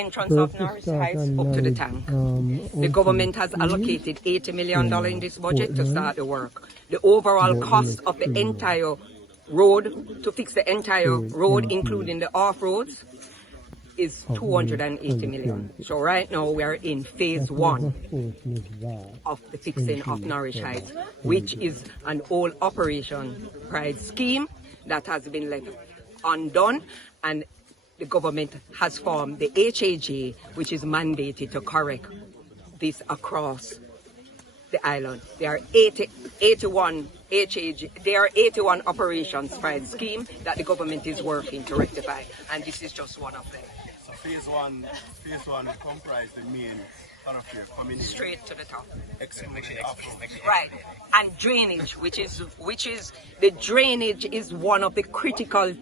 entrance of Norwish Heights up to the tank. The government has allocated $80 million in this budget to start the work. The overall cost of the entire road, to fix the entire road, including the off-roads, is 280 million. So right now we are in phase 1 of the fixing of Norwish Heights, which is an old operation pride scheme that has been left undone, and the government has formed the HAG, which is mandated to correct this across the island. There are 81 HAG, there are 81 operations pride scheme that the government is working to rectify, and this is just one of them. So phase one will comprise the main thoroughfare coming in straight to the top. Right. And drainage, which is the drainage is one of the critical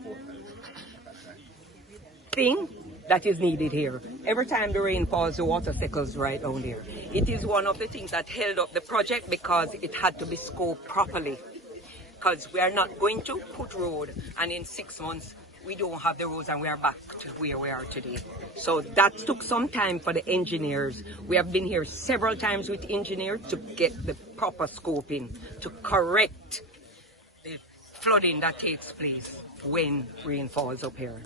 thing that is needed here. Every time the rain falls, the water settles right down there. It is one of the things that held up the project because it had to be scoped properly. Because we are not going to put road and in 6 months we don't have the roads and we are back to where we are today. So that took some time for the engineers. We have been here several times with engineers to get the proper scoping, to correct the flooding that takes place when rain falls up here.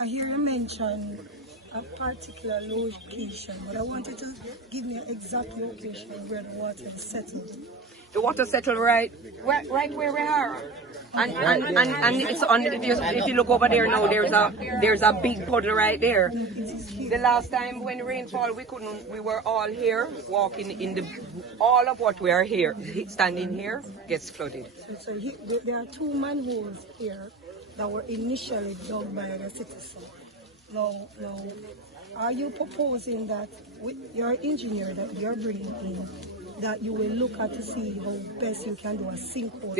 I hear you mention a particular location, but I wanted to give me an exact location where the water is settled. The water settled right where we are. And it's on. If you look over there now, there's a big puddle right there. The last time when rainfall, we were all here walking in the. All of what we are here, standing here, gets flooded. So there are 2 manholes here that were initially dug by the citizens. Now, are you proposing that with your engineer that you're bringing in, that you will look at to see how best you can do a sinkhole?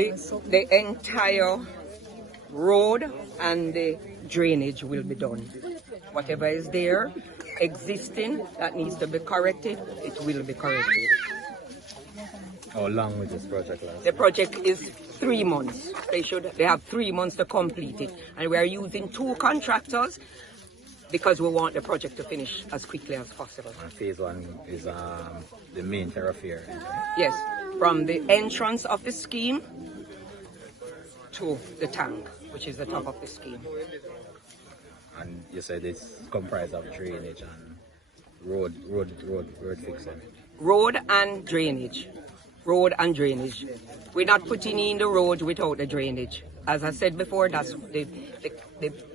The entire road and the drainage will be done. Whatever is there, existing, that needs to be corrected, it will be corrected. How long will this project last? The project is 3 months. They have 3 months to complete it. And we are using 2 contractors because we want the project to finish as quickly as possible. And phase 1 is the main thoroughfare. Yes, from the entrance of the scheme to the tank, which is the top of the scheme. And you said it's comprised of drainage and road fixing. Road and drainage. Road and drainage. We're not putting in the road without the drainage. As I said before, that's the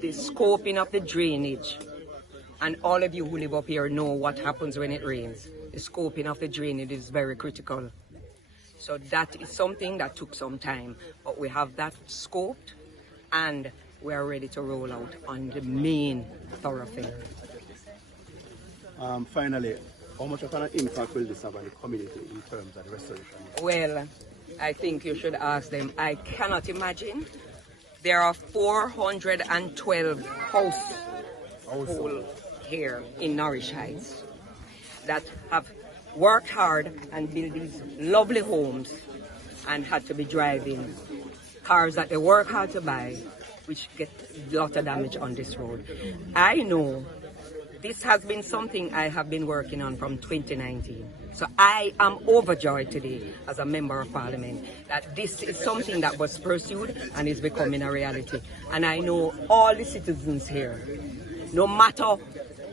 scoping of the drainage. And all of you who live up here know what happens when it rains. The scoping of the drainage is very critical. So that is something that took some time. But we have that scoped and we are ready to roll out on the main thoroughfare. Finally, how much of an impact will this have on the community in terms of the restoration? Well, I think you should ask them. I cannot imagine. There are 412 households here in Norwish Heights that have worked hard and built these lovely homes and had to be driving cars that they work hard to buy, which get a lot of damage on this road. I know this has been something I have been working on from 2019. So I am overjoyed today as a member of parliament that this is something that was pursued and is becoming a reality. And I know all the citizens here, no matter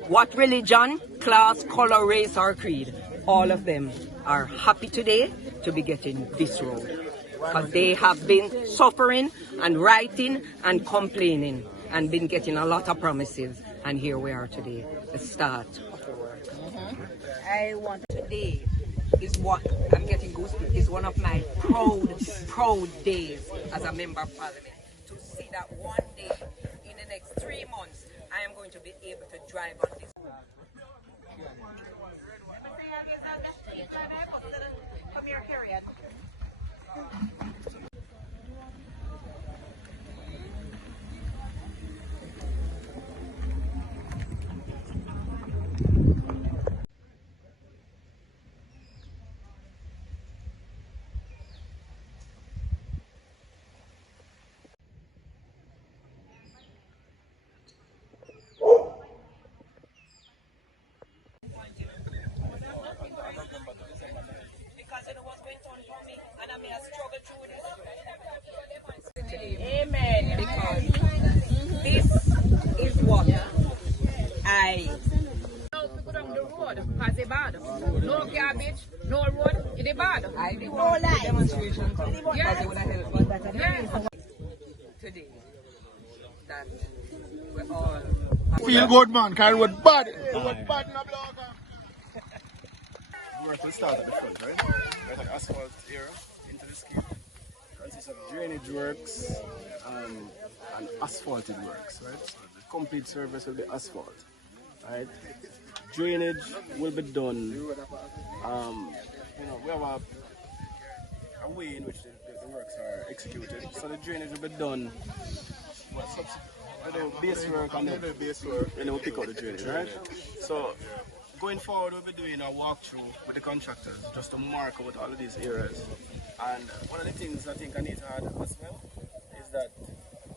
what religion, class, color, race or creed, all of them are happy today to be getting this road. Because they have been suffering and writing and complaining and been getting a lot of promises. And here we are today, the start of the work. I want today is what I'm getting goosebumps. Is one of my proud days as a member of parliament. To see that one day in the next 3 months, I am going to be able to drive on this road. Because it was going on for me, and I may have struggled through this. Amen. Because this is what I. No people down the road, cause they bad. No garbage, no road, it is bad. I did want the demonstration because it would have helped, but that's today that we all Feel good, man. Carry with bad. With bad in the block. Work will start at the front, right? Right at asphalt here into the scheme. Consists of drainage works and asphalted works, right? So the complete service will be asphalt, right? Drainage will be done. We have a way in which the works are executed. So the drainage will be done. Base work and then we'll pick out the drainage, right? So going forward, we'll be doing a walkthrough with the contractors just to mark out all of these areas. And one of the things I think I need to add as well is that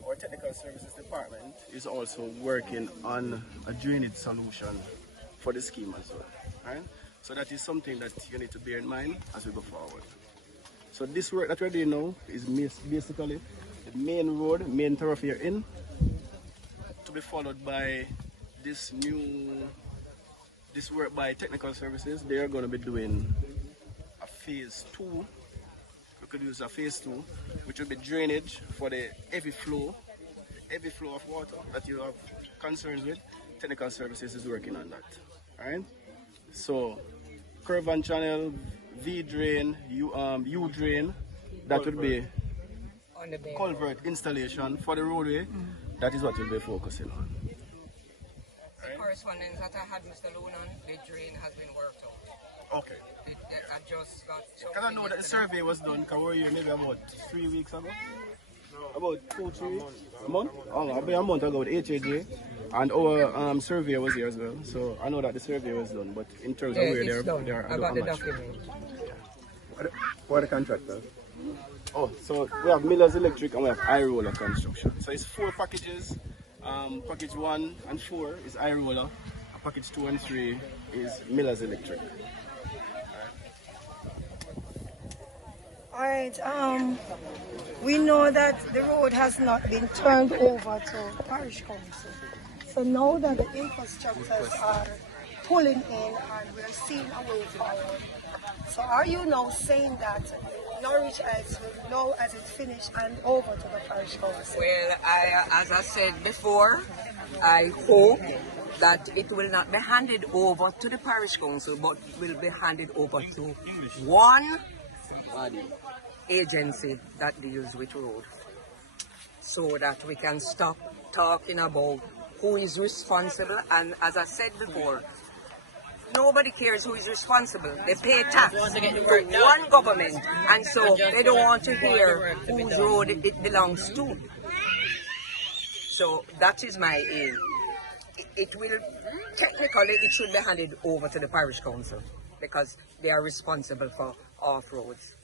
our technical services department is also working on a drainage solution for the scheme as well, right? So that is something that you need to bear in mind as we go forward. So this work that we're doing now is basically the main road, main thoroughfare in, to be followed by this work by technical services. They are going to be doing a phase 2. We could use a phase 2, which will be drainage for the heavy flow of water that you have concerns with. Technical services is working on that. Alright? So curve and channel, V drain, U drain, that would be on the bay. Culvert installation for the roadway. That is what we'll be focusing on. The correspondence that I had, Mr. Lunan, the drain has been worked out. Okay. I just got. Because I know that the survey was done, because we were here maybe about 3 weeks ago. About 2, 3 weeks? A month? Oh, about a month ago with HAJ. And our survey was here as well. So I know that the survey was done, but in terms of where they're I got the document. What are the contractors? Oh, so we have Miller's Electric and we have iRoller Construction. So it's 4 packages. Package 1 and 4 is iRoller. Package 2 and 3 is Miller's Electric. Alright, we know that the road has not been turned over to parish council. So now that the infrastructures are pulling in and we're seeing a way forward. So are you now saying that Norwich Heights will know as it's finished and over to the parish council? Well, as I said before, I hope that it will not be handed over to the parish council, but will be handed over to one agency that deals with road, so that we can stop talking about who is responsible. And as I said before, nobody cares who is responsible. They pay tax to one government, and so they don't want to hear whose road it belongs to. So that is my aim. It will, technically, it should be handed over to the parish council because they are responsible for off roads.